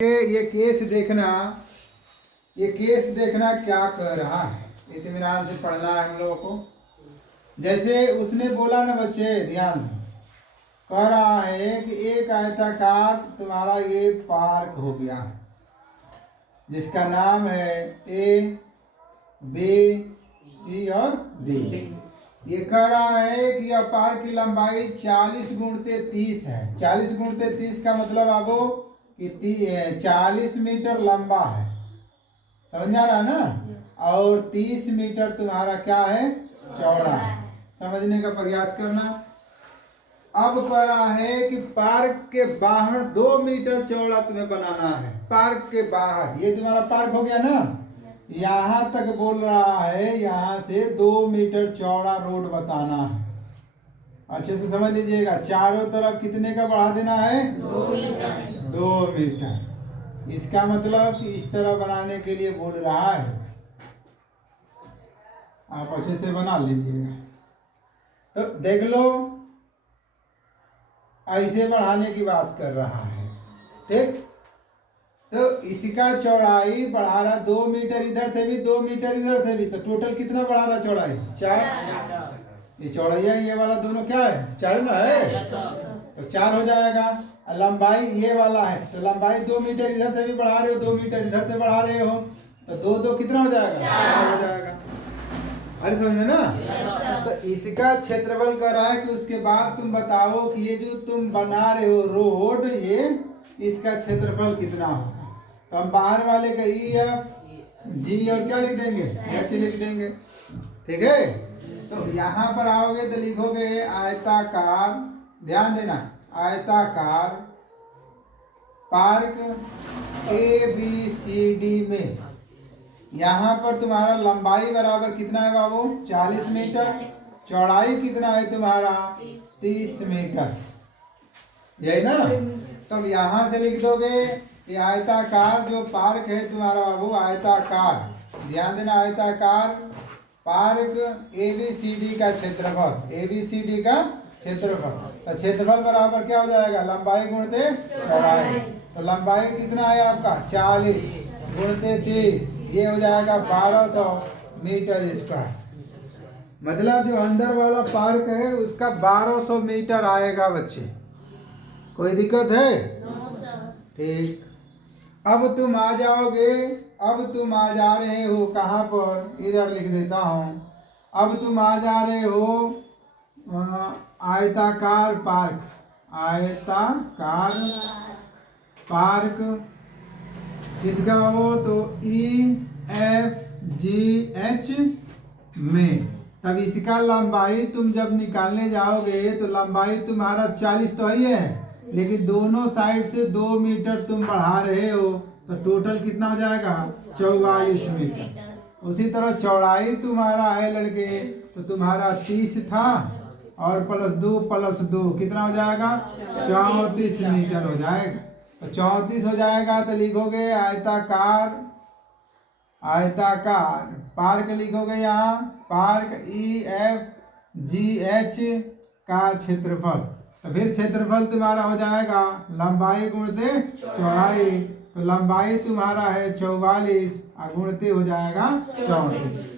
ये केस देखना, ये केस देखना क्या कह रहा है। इत्मीनान से पढ़ना है हम लोगों को। जैसे उसने बोला ना बच्चे, ध्यान दो, कह रहा है कि एक आयताकार तुम्हारा ये पार्क हो गया है जिसका नाम है ए, बी, सी और डी। ये कह रहा है कि यह पार्क की लंबाई 40 गुणते 30 है। 40 गुणते 30 का मतलब आपको कि 40 मीटर लंबा है, समझ में आ रहा ना। और 30 मीटर तुम्हारा क्या है, चौड़ा है। समझने का प्रयास करना। अब कह रहा है कि पार्क के बाहर 2 मीटर चौड़ा तुम्हें बनाना है। पार्क के बाहर, ये तुम्हारा पार्क हो गया ना, यहाँ तक बोल रहा है, यहाँ से 2 मीटर चौड़ा रोड बताना है। अच्छे से समझ लीजिएगा। चारों तरफ कितने का बढ़ा देना है, 2 मीटर। 2 मीटर। इसका मतलब कि इस तरह बनाने के लिए बोल रहा है। आप अच्छे से बना लीजिएगा। तो देख लो, ऐसे बढ़ाने की बात कर रहा है, ठीक। तो इसका चौड़ाई बढ़ा रहा 2 मीटर इधर से भी, 2 मीटर इधर से भी, तो टोटल कितना बढ़ा रहा चौड़ाई, 4। ये चौड़ाई ये वाला दोनों क्या है, 4 ना है, तो 4 हो जाएगा। लंबाई ये वाला है, तो लंबाई 2 मीटर इधर से भी बढ़ा रहे हो, 2 मीटर इधर से बढ़ा रहे हो, तो 2 कितना हो जाएगा, 4 हो जाएगा। अरे समझ में ना। तो इसका क्षेत्रफल कर रहा है कि उसके बाद तुम बताओ कि ये जो तुम बना रहे हो रोड, ये इसका क्षेत्रफल कितना होगा। तो हम बाहर वाले का ई, एफ, जी और क्या लिख देंगे, एच लिख देंगे, ठीक है। तो यहाँ पर आओगे तो लिखोगे आयताकार, ध्यान देना, आयताकार park A B C D में यहाँ पर तुम्हारा लंबाई बराबर कितना है बाबू, 40 मीटर। चौड़ाई कितना है तुम्हारा, 30 मीटर, यही ना। तब यहाँ से लिख दोगे ये आयताकार जो पार्क है तुम्हारा बाबू, आयताकार, ध्यान देना, आयताकार park A B C D का क्षेत्रफल, ए बी सी डी का क्षेत्रफल। तो क्षेत्रफल बराबर क्या हो जाएगा, लंबाई गुणते चौड़ाई। तो लंबाई कितना है आपका, 40 गुणते 30, ये हो जाएगा 1200 मीटर स्क्वायर। मतलब जो अंदर वाला पार्क है उसका 1200 मीटर आएगा बच्चे। कोई दिक्कत है, ठीक। अब तुम आ जाओगे, अब तुम आ जा रहे हो कहाँ पर, इधर लिख देता हूँ। अब तुम आ जा रहे हो आयताकार पार्क, आयताकार पार्क किसका हो, तो ई एफ जी एच में। तब इसका लंबाई तुम जब निकालने जाओगे तो लंबाई तुम्हारा 40 तो ही है, लेकिन दोनों साइड से 2 मीटर तुम बढ़ा रहे हो, तो टोटल कितना हो जाएगा, 44 मीटर। उसी तरह चौड़ाई तुम्हारा है लड़के, तो तुम्हारा 30 था और +2 कितना हो जाएगा, 34 मीटर हो जाएगा। तो 34 हो जाएगा। तो लिखोगे आयताकार, आयताकार पार्क लिखोगे यहाँ, park E F G H का क्षेत्रफल। तो फिर क्षेत्रफल तुम्हारा हो जाएगा लंबाई गुणते चौड़ाई। तो लंबाई तुम्हारा है 44 और गुणते हो जाएगा 34।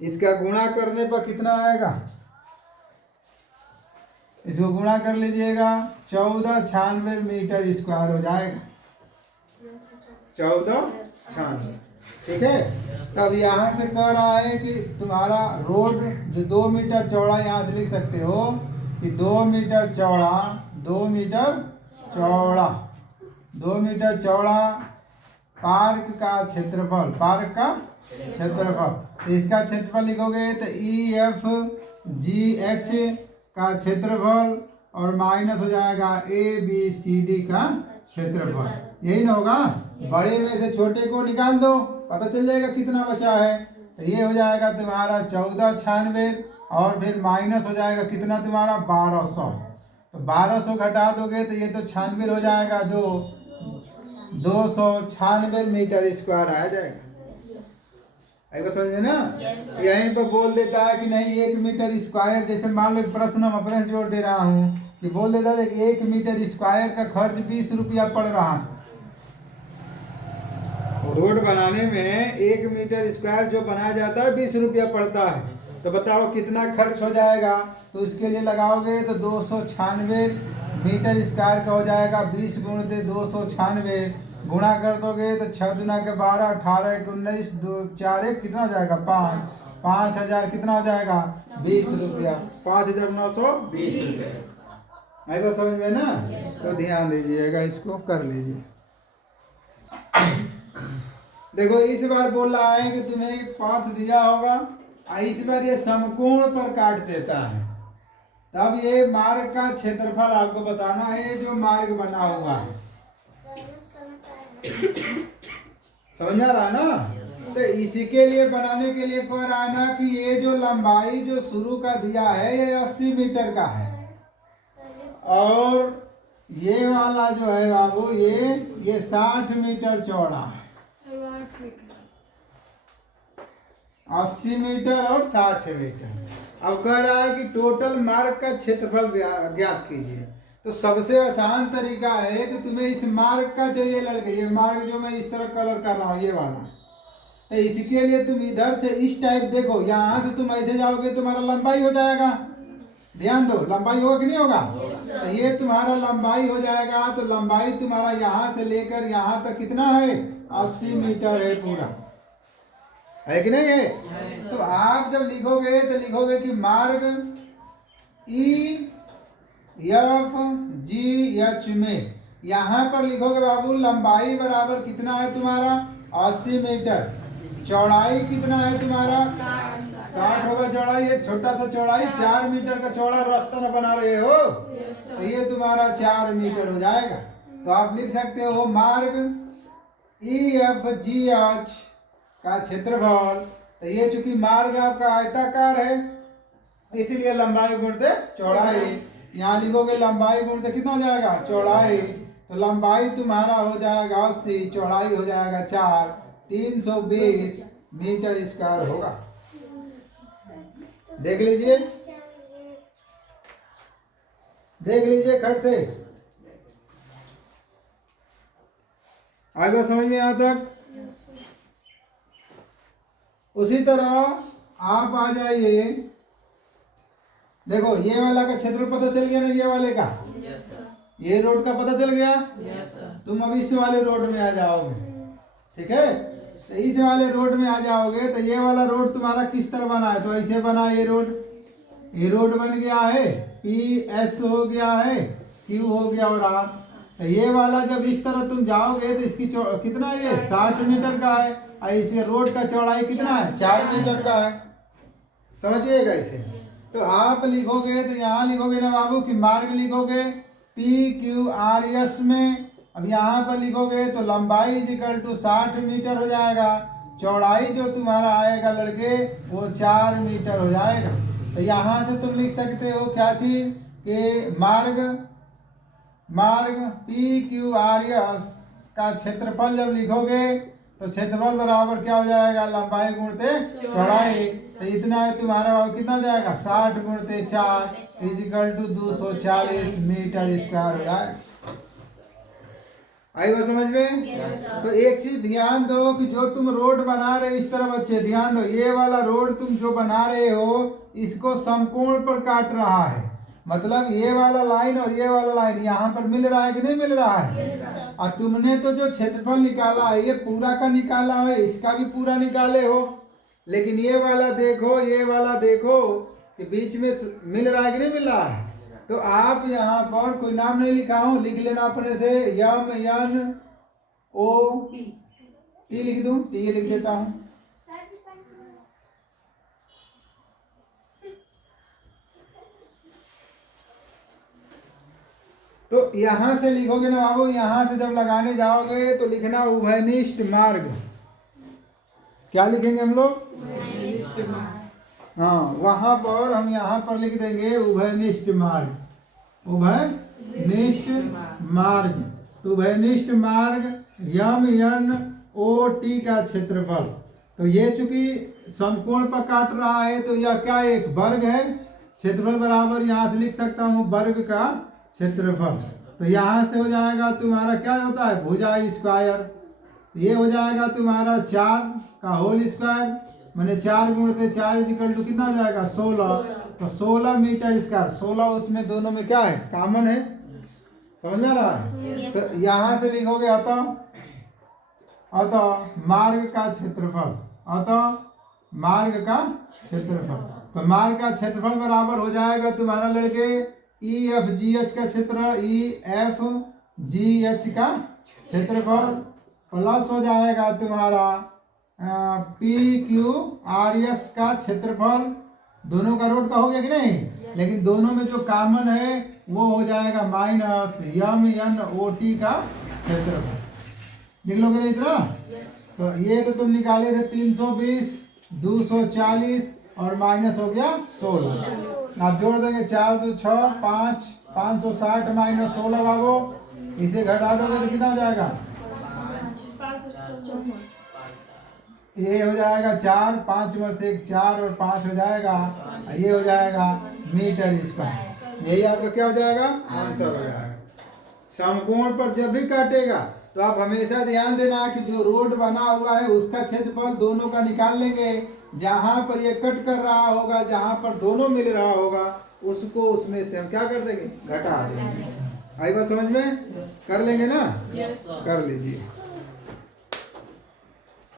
इसका गुणा करने पर कितना आएगा, इसको गुणा कर लीजिएगा, 1496 मीटर स्क्वायर हो जाएगा, 1496, ठीक है। तब यहाँ से कह रहा है कि तुम्हारा रोड जो 2 मीटर चौड़ा, यहाँ से लिख सकते हो कि 2 मीटर चौड़ा, 2 मीटर चौड़ा, 2 मीटर चौड़ा पार्क का क्षेत्रफल, पार्क का क्षेत्रफल। तो इसका क्षेत्रफल लिखोगे तो ई एफ जी एच का क्षेत्रफल और माइनस हो जाएगा ए बी सी डी का क्षेत्रफल, यही ना होगा। बड़े में से छोटे को निकाल दो, पता चल जाएगा कितना बचा है। तो ये हो जाएगा तुम्हारा 1496 और फिर माइनस हो जाएगा कितना तुम्हारा, 1200। तो 1200 घटा दोगे तो ये तो 96 हो जाएगा, 296 मीटर स्क्वायर आ जाएगा। ऐसा समझे ना। यहीं पर बोल देता है कि नहीं 1 मीटर स्क्वायर, जैसे मान लो प्रश्न हम अपने जोड़ दे रहा हूँ कि बोल देता है कि 1 मीटर स्क्वायर का खर्च 20 रुपया पड़ रहा है। रोड बनाने में 1 मीटर स्क्वायर जो बनाया जाता है 20 रुपया पड़ता है। तो बताओ कितना खर्च हो जाएगा। तो इसके लिए लगाओगे तो 296 मीटर स्क्वायर का हो जाएगा। 20 गुणित 296 गुणा कर दोगे तो 6 दूना के 12, 18 के 19, 2 4 1 कितना हो जाएगा 5, 5000 कितना हो जाएगा 20 रुपया, 5920 रुपया। आएगा समझ में ना। तो ध्यान दीजिएगा, इसको कर लीजिए। देखो इस बार बोल रहा है कि तुम्हें एक पथ दिया होगा, इस बार ये समकोण पर काट देता है। तब ये मार्ग का क्षेत्रफल आपको बताना है जो मार्ग बना हुआ है। समझ में आ रहा है ना। तो इसी के लिए बनाने के लिए कह रहा है ना कि ये जो लंबाई जो शुरू का दिया है ये 80 मीटर का है, और ये वाला जो है बाबू ये 60 मीटर चौड़ा है। 80 मीटर और 60 मीटर। अब कह रहा है कि टोटल मार्ग का क्षेत्रफल ज्ञात कीजिए। तो सबसे आसान तरीका है कि तुम्हें इस मार्ग का चाहिए लड़के, ये मार्ग जो मैं इस तरह कलर कर रहा हूँ ये वाला। तो इसके लिए तुम इधर से इस टाइप देखो, यहाँ से तुम ऐसे जाओगे तुम्हारा लंबाई हो जाएगा। ध्यान दो, लंबाई होगा कि नहीं होगा। तो ये तुम्हारा लंबाई हो जाएगा। तो लंबाई तुम्हारा यहाँ से लेकर यहाँ तक कितना है 80 मीटर है पूरा, है कि नहीं है। तो आप जब लिखोगे तो लिखोगे कि मार्ग EFGH में यहाँ पर लिखोगे बाबू लंबाई बराबर कितना है तुम्हारा 80 मीटर, चौड़ाई कितना है तुम्हारा 60 होगा चौड़ाई। ये छोटा सा चौड़ाई 4 मीटर का चौड़ा रास्ता न बना रहे हो, तो ये तुम्हारा 4 मीटर हो जाएगा। तो आप लिख सकते हो मार्ग EFGH का क्षेत्रफल। तो ये चूंकि मार्ग आपका आयताकार है इसीलिए लंबाई गुणित चौड़ाई। यहाँ लिखोगे लंबाई गुणित कितना हो जाएगा चौड़ाई। तो लंबाई तुम्हारा हो जाएगा 80, चौड़ाई हो जाएगा 4, 320 मीटर स्क्वायर होगा। देख लीजिए, देख लीजिए खट से। आगे समझ में यहाँ तक। उसी तरह आप आ जाइए, देखो ये वाला का क्षेत्र पता चल गया ना, ये वाले का ये रोड का पता चल गया। तुम अब इस वाले रोड में आ जाओगे, ठीक है। तो इस वाले रोड में आ जाओगे तो ये वाला रोड तुम्हारा किस तरह बना है, तो ऐसे बना ये रोड बन गया है, PS हो गया है, Q हो गया और R। तो ये वाला जब इस तरह तुम जाओगे तो इसकी कितना ये 60 मीटर का है, और इसके रोड का चौड़ाई कितना है 4 मीटर का है। समझिएगा इसे। तो आप लिखोगे तो यहाँ लिखोगे ना बाबू कि मार्ग लिखोगे PQRS में। अब यहाँ पर लिखोगे तो लंबाई इक्वल टू 60 मीटर हो जाएगा, चौड़ाई जो तुम्हारा आएगा लड़के वो 4 मीटर हो जाएगा। तो यहाँ से तुम लिख सकते हो क्या चीज कि मार्ग PQRS का क्षेत्रफल जब लिखोगे तो क्षेत्रफल बराबर क्या हो जाएगा लंबाई गुणित चौड़ाई। तो इतना है तुम्हारा बाबू कितना हो जाएगा 60 गुणित 4 इक्वल टू 240 मीटर स्क्वायर हो जाएगा। आई बात समझ में। तो एक चीज ध्यान दो कि जो तुम रोड बना रहे इस तरह बच्चे ध्यान दो, ये वाला रोड तुम जो बना रहे हो इसको समकोण पर काट रहा है। मतलब ये वाला लाइन और ये वाला लाइन यहाँ पर मिल रहा है कि नहीं मिल रहा है। और तुमने तो जो क्षेत्रफल निकाला है ये पूरा का निकाला है, इसका भी पूरा निकाले हो, लेकिन ये वाला देखो कि बीच में मिल रहा है कि नहीं मिल रहा है। तो आप यहाँ पर कोई नाम नहीं लिखा हो, लिख लेना अपने से MNOP लिख दूं, ये लिख देता हूँ। तो यहाँ से लिखोगे ना बाबू, यहाँ से जब लगाने जाओगे तो लिखना उभयनिष्ठ मार्ग। क्या लिखेंगे हम लोग हाँ, वहां पर हम यहाँ पर लिख देंगे उभयनिष्ठ मार्ग, उभयनिष्ठ मार्ग। तो उभयनिष्ठ मार्ग MNOT का क्षेत्रफल। तो ये चूंकि समकोण पर काट रहा है तो यह क्या एक वर्ग है, क्षेत्रफल बराबर यहाँ से लिख सकता हूँ वर्ग का क्षेत्रफल। तो यहाँ से हो जाएगा तुम्हारा क्या होता है, भुजा स्क्वायर। ये हो जाएगा तुम्हारा 4 का होल स्क्वायर, मैंने 4 गुणते 4 इक्वल टू कितना हो जाएगा 16। तो 16 मीटर स्क्वायर, 16 उसमें दोनों में क्या है, कॉमन है। समझ में आ रहा है? तो यहाँ से लिखोगे अतः मार्ग का क्षेत्रफल, अतः मार्ग का क्षेत्रफल। तो मार्ग का क्षेत्रफल बराबर हो जाएगा तुम्हारा लड़के EFGH का क्षेत्र, EFGH का क्षेत्रफल प्लस हो जाएगा तुम्हारा PQRS का क्षेत्रफल। दोनों का रूट का हो गया कि नहीं? लेकिन दोनों में जो कॉमन है वो हो जाएगा माइनस MNOT का क्षेत्रफल। लिख लोगे ना इतना? तो ये तो तुम निकाले थे 320, 240 और माइनस हो गया 16। आप जोड़ देंगे 4 2 6 5, 560 माइनस 16 बाबू, इसे घटा दोगे तो कितना हो जाएगा? ये हो जाएगा 4, 5 में से 1 4 और 5 हो जाएगा, ये हो जाएगा मीटर स्क्वायर। यही आपका क्या हो जाएगा, आंसर हो जाएगा। समकोण पर जब भी काटेगा तो आप हमेशा ध्यान देना कि जो रोड बना हुआ है उसका क्षेत्रफल दोनों का निकाल लेंगे। जहां पर ये कट कर रहा होगा, जहां पर दोनों मिल रहा होगा, उसको उसमें से हम क्या कर देंगे, घटा देंगे। आई बात समझ में? कर लेंगे ना? कर लीजिए।